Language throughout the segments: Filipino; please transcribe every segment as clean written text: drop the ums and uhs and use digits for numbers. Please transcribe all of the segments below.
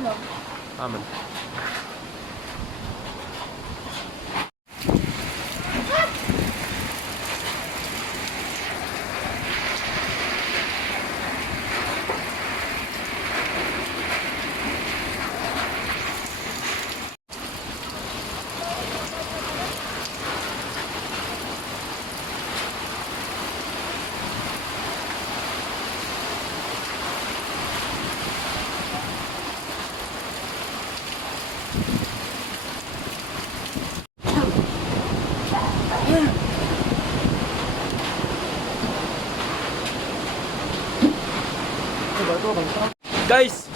tulog. Aman. Guys,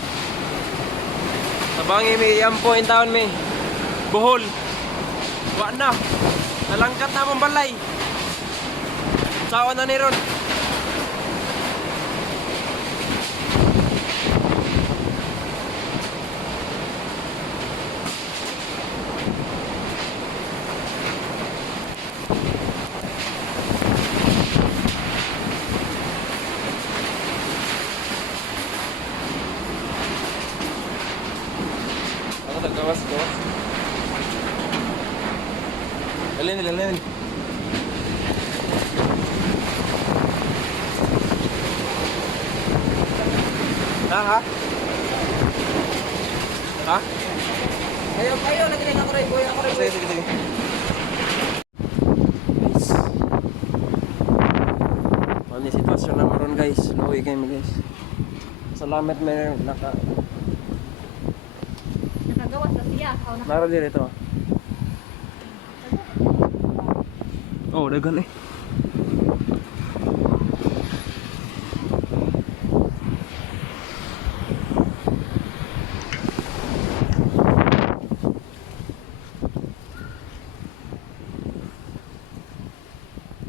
tabangi may ampo in town may Bohol. Wa na. Nalangkat na mong balay. Sawa na ni Ron. Gawas. Alin. Ha? Ayo, lagi ako rin, boy. Sige. Ano yung sitwasyon na maroon, guys? Luwi kayo, guys. Salamat may Nakagawas na siya. Naro din ito. Oh, dagan eh.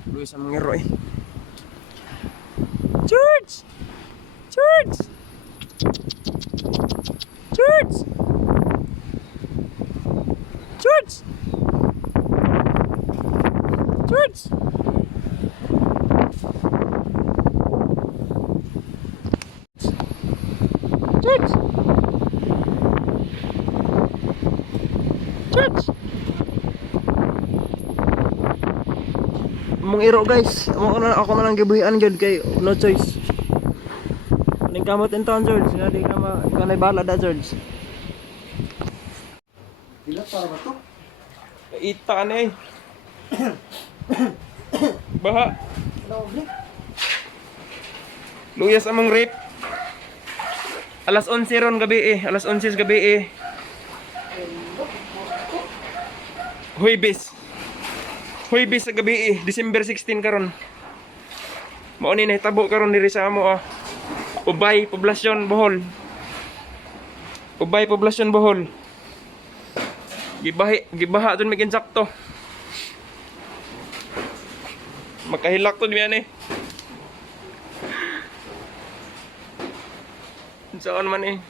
Luis ang ngero eh. George! Mong iro guys, ako na lang gibuhian gyud kay no choice. Ning kamot in town George, di ka kanay bala da George. Dila para ba to? Ita ni. Baha. Luyas among rip. Alas 11 ron gabi eh, alas 11 gabi eh. Huwebes sa gabi eh, December 16 karon. Mao ni nahitabo karon diri sa amo ah. Ubay poblasyon Bohol. Gibaha dun may insakto. Makahilak to diyan eh. Saan man eh.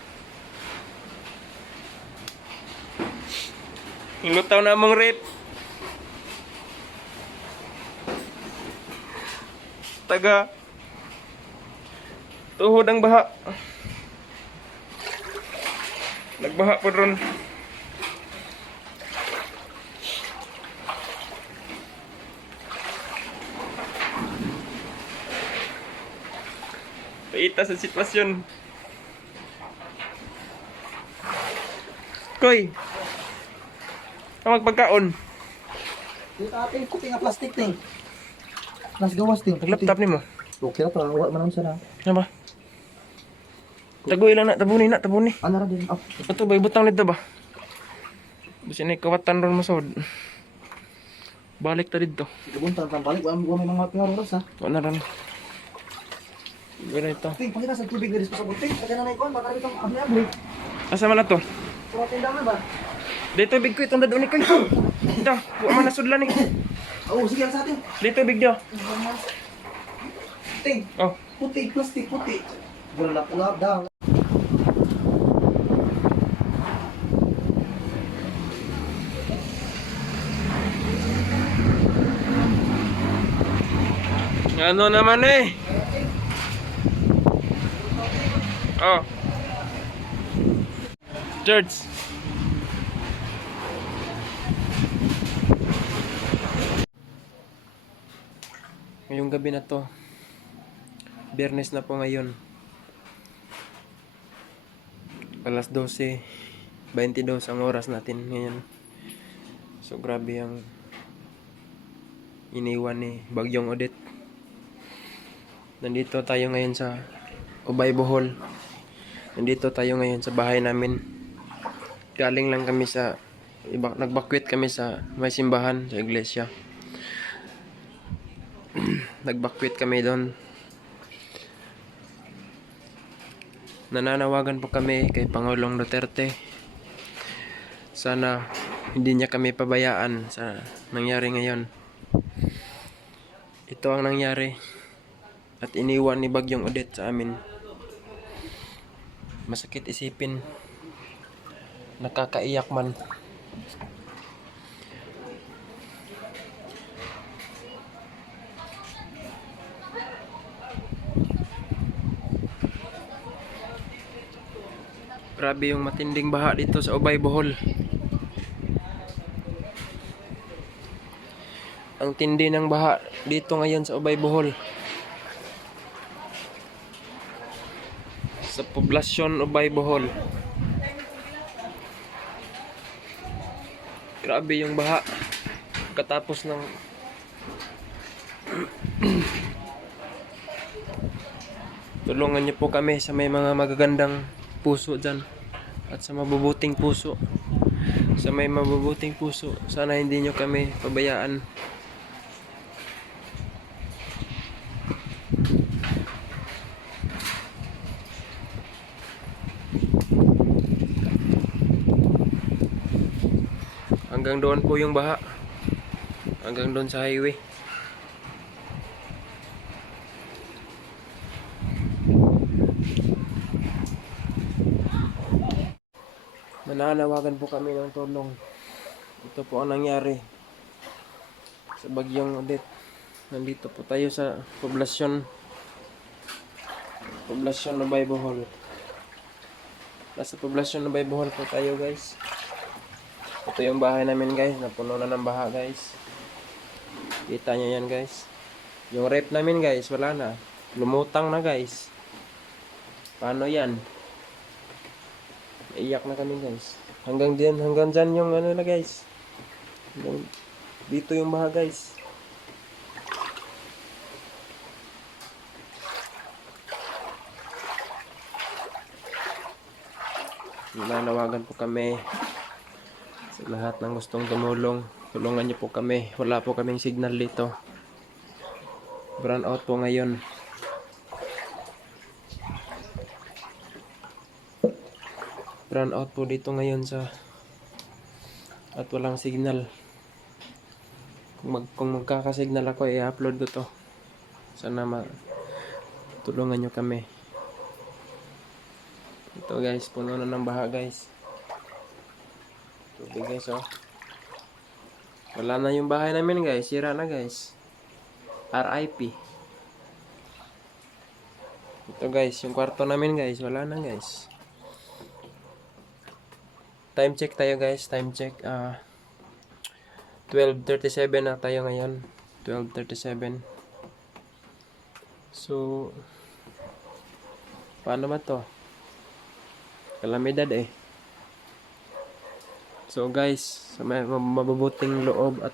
Lutaw na mong rate. Taga tuhod ang baha. Nagbaha po ron. Paita sa sitwasyon. Koy. Ang magpagkaon. Dito ating kupi nga plastic ning. Nas gawas ting. Laptop nimo. Okay ra para wa man sana. Ano ba? Tagoy lang na, tabuni. Ana ra din. Oh. Ito ba, ibutang nito ba? Busin ay kawatan ron masod. Balik ta dito. Ibuntan tan balik wa may mga pingaros ha. Wala ron. Gana ito. Ting pangita sa tubig diri sa bunting. Kada na ikon baka bitong abli. Asa man na to? Sa tindahan ba? Dito big ko itong dadon ni koy. Ito, buwa man nasudlan ni. Oh, sige sa atin. Dito big dio. Ting. Oh, Puti, plastic puti. Bulak-bulak daw. ano naman eh? Oh. George. Ngayong gabi na to. Biyernes na po ngayon. Alas 12:22 ang oras natin ngayon. So grabe ang iniwan ni Bagyong Odette. Nandito tayo ngayon sa Ubay, Bohol. Nandito tayo ngayon sa bahay namin. Galing lang kami sa nagbakwit kami sa may simbahan sa iglesia. Nagbakwit kami doon. Nananawagan po kami kay Pangulong Duterte. Sana hindi niya kami pabayaan sa nangyari ngayon. Ito ang nangyari at iniwan ni Bagyong Odette sa amin. Masakit isipin. Nakakaiyak man. Grabe yung matinding baha dito sa Ubay, Bohol. Ang tindi ng baha dito ngayon sa Ubay, Bohol. Sa poblasyon Ubay, Bohol. Grabe yung baha. Katapos ng tulungan niyo po kami sa may mga magagandang puso dyan at sa mabubuting puso. Sa may mabubuting puso, sana hindi nyo kami pabayaan. Hanggang doon po yung baha. Hanggang doon sa highway. Nananawagan po kami ng tulong. Ito po ang nangyari sa Bagyong Odette. Nandito po tayo sa poblasyon Ubay, Bohol. Nasa poblasyon Ubay, Bohol po tayo, guys. Ito yung bahay namin, guys. Napuno na ng baha, guys. Kita nyo yan, guys. Yung rep namin, guys, wala na. Lumutang na, guys. Paano yan? Iyak na kami, guys. Hanggang dyan yung ano na, guys. Hanggang dito yung baha, guys. Nanawagan po kami sa lahat ng gustong tumulong. Tulungan niyo po kami. Wala po kaming signal dito. Brown out po ngayon. Brown out po dito ngayon sa at walang signal. Kung magkakasignal ako, i-upload ko to. Sana tulungan nyo kami. Ito, guys, puno na ng baha, guys. Tubig, guys, oh. Wala na yung bahay namin, guys. Sira na, guys. RIP. Ito, guys, yung kwarto namin, guys. Wala na, guys. Time check tayo, guys. Time check. 12:37 na tayo ngayon. 12:37. So, paano ba to? Kalamidad eh. So, guys, sa may mabubuting loob at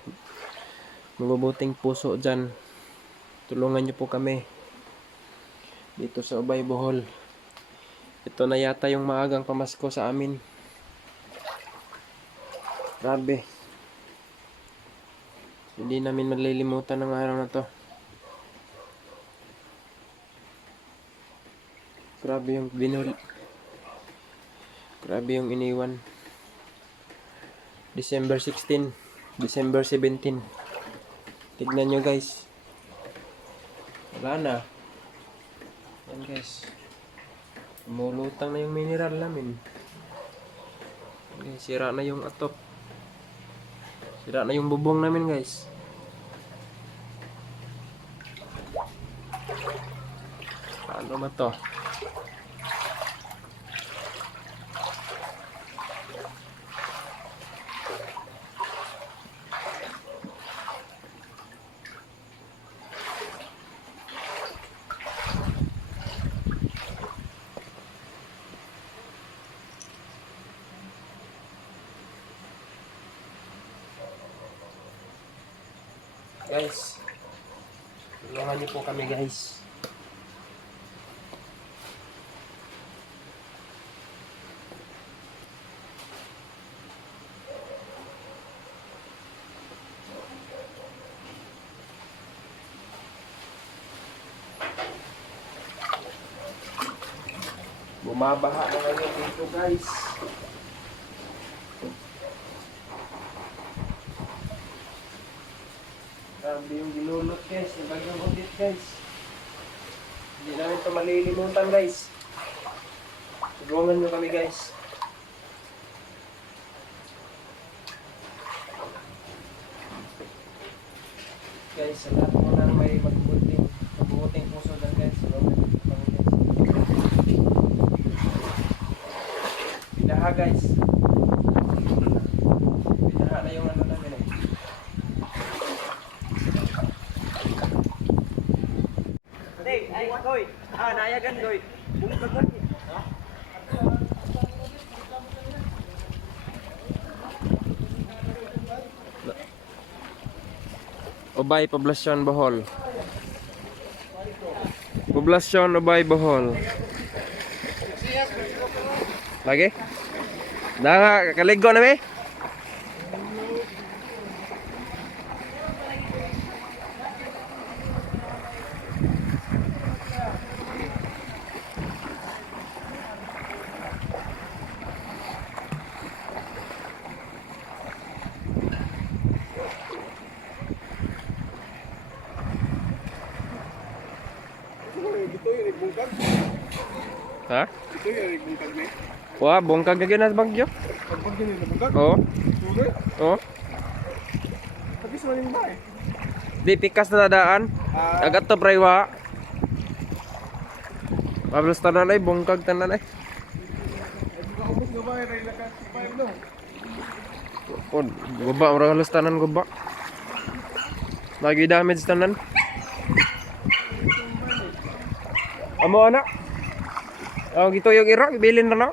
mabubuting puso dyan, tulungan nyo po kami dito sa Ubay, Bohol. Ito na yata yung maagang pamasko sa amin. Grabe. Hindi namin malilimutan ng araw na to. Grabe yung grabe yung iniwan. December 16, December 17. Tignan nyo, guys. Wala na. Yan, guys. Umulutang na yung mineral namin. Okay, sira na yung atop. Sira na yung bubong namin, guys. Paano ba to? Guys, tulungan niyo po kami guys. Bumabaha na ngayon dito guys. Grabe yung ginulot guys, nabagyong audit guys. Hindi namin ito malilimutan guys. Tulungan nyo kami guys. Guys, sa lahat mo na may magbuting puso lang guys. Tulungan nyo kami guys. Pinaha guys. Pinaha na yung ano namin eh. Ay, Goy. Nayagan, Goy. Bungkag lagi. Ubay, Poblasyon, Bohol. Poblasyon, Ubay, Bohol. Lagi? Dah kaligo na be? Ha? Ito yung bungkag na eh. Wah, bongkag na ginas bagyo. Pagpag yun yung bungkag. Oh, Sulit. oh. Tapi semaling ba eh. Di pikas na dadaan. Agad to praywa. Pablos tanan ay bongkag tanan ay. Ubus nga ba eh. Rayla ka. Ipayin no. Oh, guba ora halos tanan guba. Lagi damage tanan. Amo anak. Oh, gitu yung ira, bilin na na.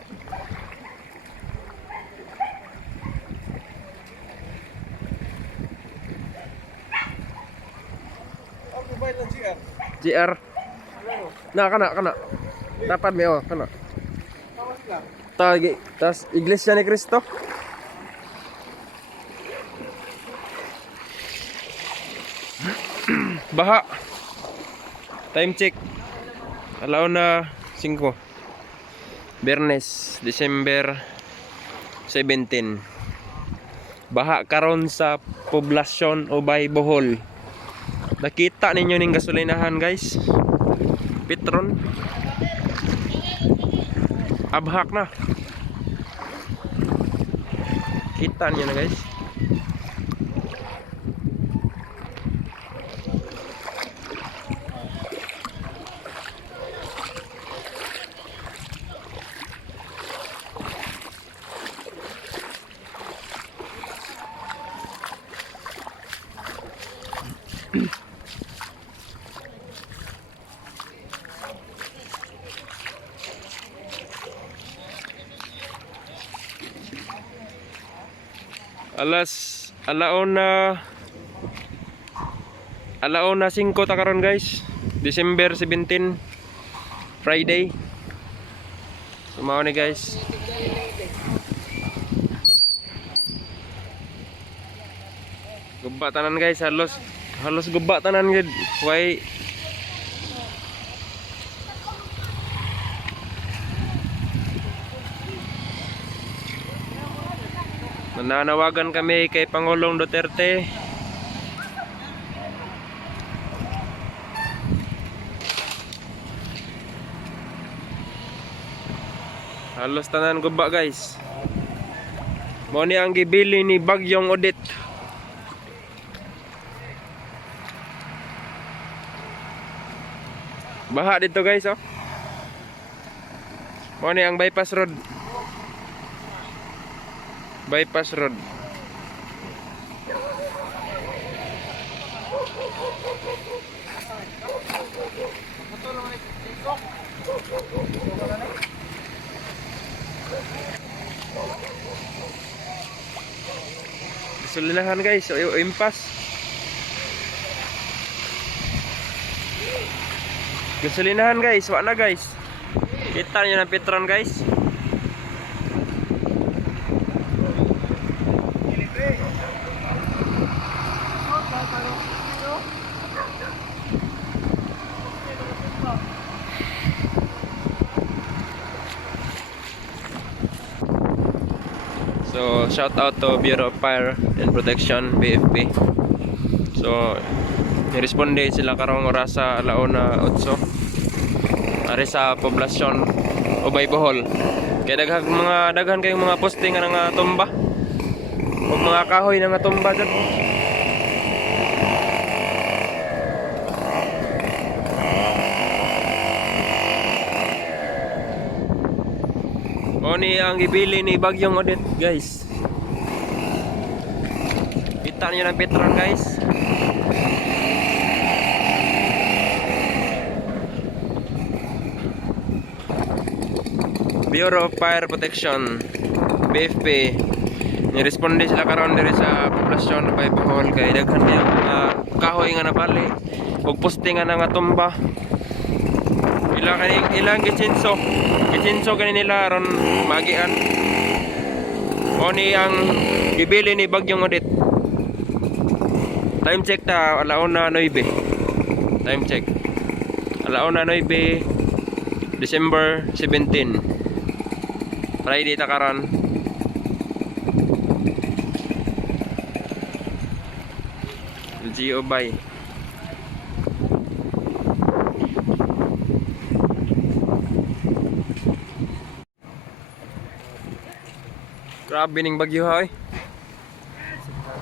Okay, bayad lang GR. GR. Kana. Dapat may oh, kana. Tawas lang. Tas Iglesia ni Cristo. Baha. Time check. Alauna 5. Biyernes, December 17. Baha karon sa Poblasyon Ubay, Bohol. Nakita ninyo ning gasolinahan guys. Petron. Abhak na. Kita niyo na guys. Alauna 5 ta karon guys. December 17 Friday. Sumao ni guys. Guba tanan guys, halos guba tanan gid. Why nananawagan kami kay Pangulong Duterte. Halos tanan guba guys. Mo ni ang gibili ni Bagyong Odette. Baha dito guys oh. Mo ni ang bypass road. Bypass road. Gasolinahan guys, o impas. Gasolinahan guys, wa na guys. Kita niyo ng Petron guys. So, shout out to Bureau of Fire and Protection, BFP. So, niresponde sila karong oras sa alauna 8. Ari sa poblasyon Ubay Bohol. Kaya daghan kayong mga posting nga tumba. O mga kahoy nga tumba dyan. O ni ang gibili ni Bagyong Odette guys. Kita niyo ng Petron guys. Bureau of Fire Protection, BFP. Niresponde sila karon diri sa poblasyon Ubay Bohol kay daghan kayong kahoy nga nabali ug posting nga tumba. Ilang gitsinso gani nila ron magian. O ni ang ibili ni Bagyong Odette. Time check ta alauna 9. Time check alauna 9 December 17. Friday ta karon. LGU Ubay. Grabe ning bagyo ha oy.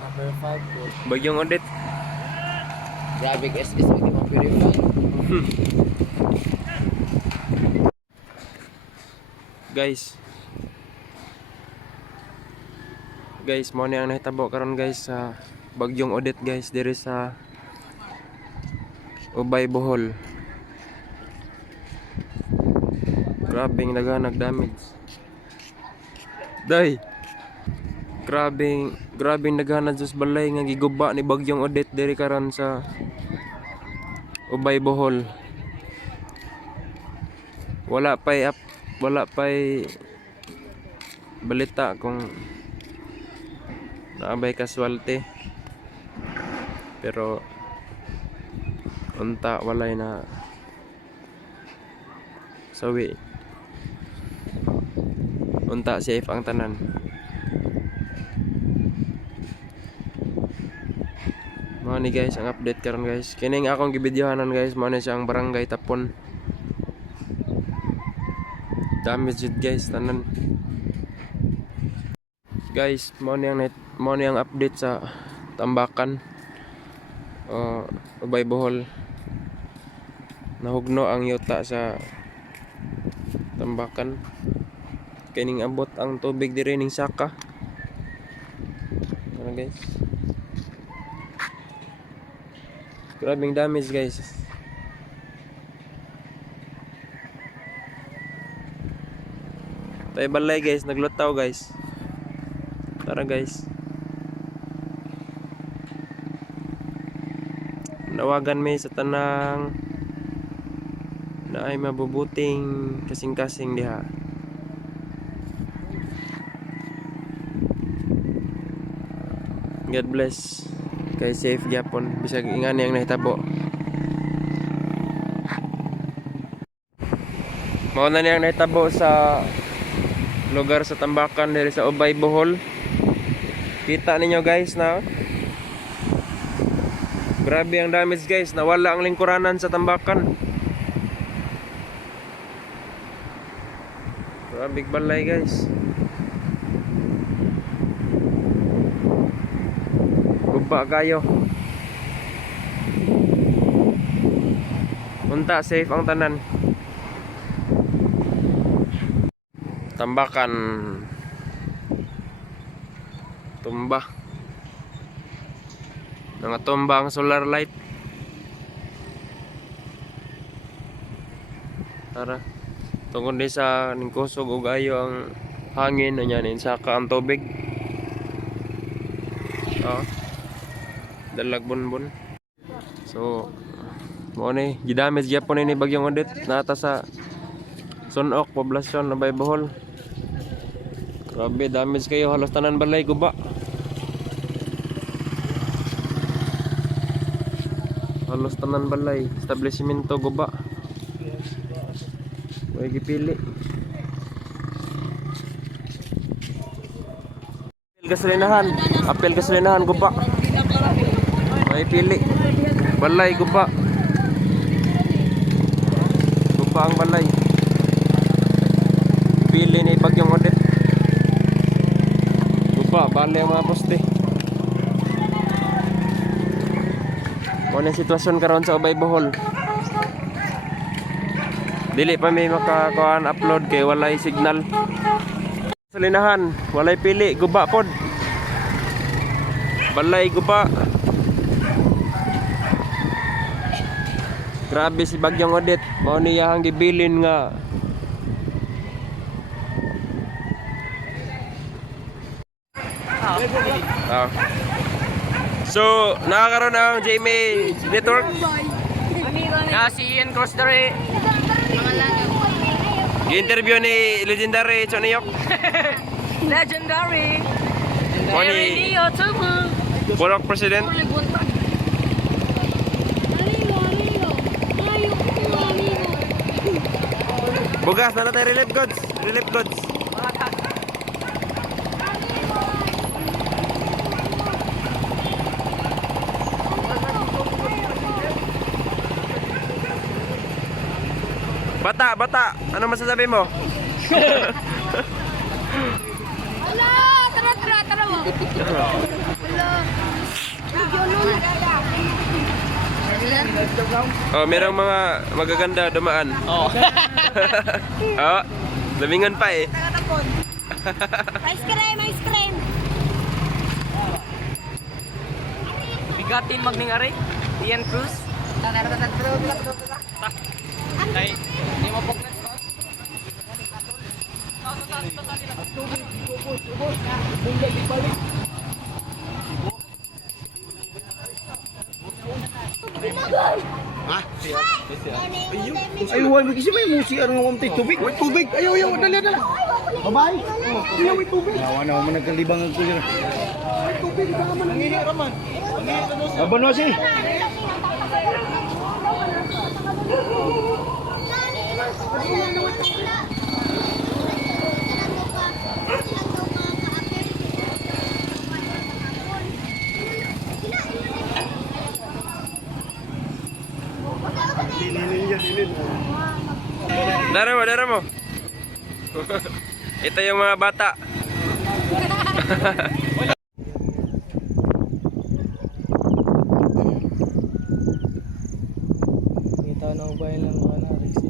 Number 5. Bagyong Odette. Grabe ka SS hindi mo purify. Guys, mo ni ang nahitabo karon guys sa Bagyong Odette guys diri sa Ubay Bohol. Grabing naghanag damage. Day. Grabing naghanag sa balay nga giguba ni Bagyong Odette diri karon sa Ubay Bohol. Wala pa'y balita kung naabay kaswalte, pero unta walay na sawi, unta safe ang tanan. Mga ni guys ang update karon guys. Kining akong gibidyohanan guys, mao ni siyang barangay Tapon. Damage guys tanan. Guys, mo ni ang update sa Tambakan. Ubay Bohol. Nahugno ang yuta sa Tambakan. Kining abot ang tubig diri ning saka. Ano guys? Grabing damage guys. Tayo balay guys, naglutaw guys. Tara guys. Nawagan may sa tanang na ay mabubuting kasing-kasing diha. God bless. Kay safe gyapon bisag ingani ang nahitabo. Mao na niyang nahitabo sa lugar sa Tambakan diri sa Ubay Bohol. Kita ninyo guys na grabe ang damage guys, nawala ang lingkuranan sa Tambakan. Grabe balay guys. Guba kayo. Unta safe ang tanan. Tambakan tumba. Tumba ang solar light. Tara. Tungkol din sa kusog ug ayo ang hangin nya nin saka ang tubig. Dalag bunbun. So Mo ni gidamage gyapon ni bagyong Odette nata sa Sunok poblasyon na Bohol. Grabe damage kayo halos tanan balay guba. Halos tanan balay establishmento guba. Way gipili. Apel gasolinahan guba. Way pili. Balay guba. Guba ang balay. Pili ni bagyong Odette. Guba bali ang mga poste. Ano ang sitwasyon karon sa Ubay Bohol? Dili pa may makakuan upload kay walay signal. Salinahan, walay pili, guba pod. Balay guba. Grabe si bagyong Odette, mao niya ang gibilin nga. Ah. So, nakakaroon ng Jamie Network. Na si Ian Cross Dere. Gi-interview ni Legendary Choniyok. Legendary. Mo ni Radio Tubu. Borok President. Bugas na tayo relief goods. Relief goods. Bata, ano masasabi mo? Ala, tara mo. Oh, merong mga magaganda dumaan. Oh. Oh, lamingan pa eh. Ice cream. Bigatin magning ari. Ian Cruz. Ay, di mo poklet ko. Ay, huwag mag-isip may musi. Ano nga may tubig? May tubig. Ayaw, dali. Babay. Ayaw, may tubig. Nawa na mo nagkalibang ang kuya. May tubig. Nangihingi raman. Abano si. Dara mo. Ito yung mga bata. Kita na ubay lang mga narik si